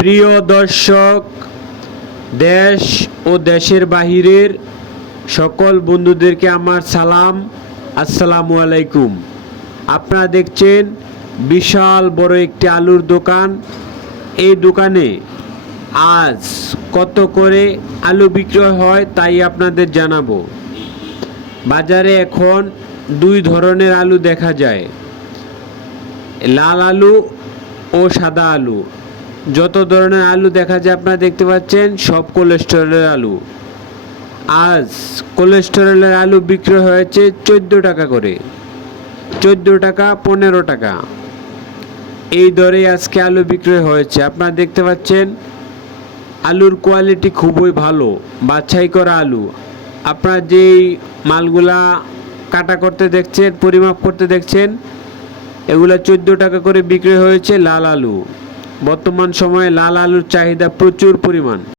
প্রিয় দর্শক, দেশ ও দেশের বাহিরের সকল বন্ধুদেরকে আমার সালাম, আসসালামু আলাইকুম। আপনারা দেখছেন বিশাল বড় একটি আলুর দোকান। এই দোকানে আজ কত করে আলু বিক্রয় হয় তাই আপনাদের জানাব। বাজারে এখন দুই ধরনের আলু দেখা যায়। লাল আলু ও সাদা আলু। যত ধরনের আলু দেখা যায় আপনারা দেখতে পাচ্ছেন, সব কোলেস্টেরলের আলু। আজ কোলেস্টেরলের আলু বিক্রয় হয়েছে চোদ্দ টাকা করে। চোদ্দ টাকা, পনেরো টাকা। এই দরে আজকে আলু বিক্রয় হয়েছে। আপনারা দেখতে পাচ্ছেন, আলুর কোয়ালিটি খুবই ভালো, বাছাই করা আলু। আপনারা যেই মালগুলা কাটা করতে দেখছেন, পরিমাপ করতে দেখছেন, এগুলা চোদ্দ টাকা করে বিক্রি হয়েছে লাল আলু। বর্তমান সময়ে লাল আলুর চাহিদা প্রচুর পরিমাণ।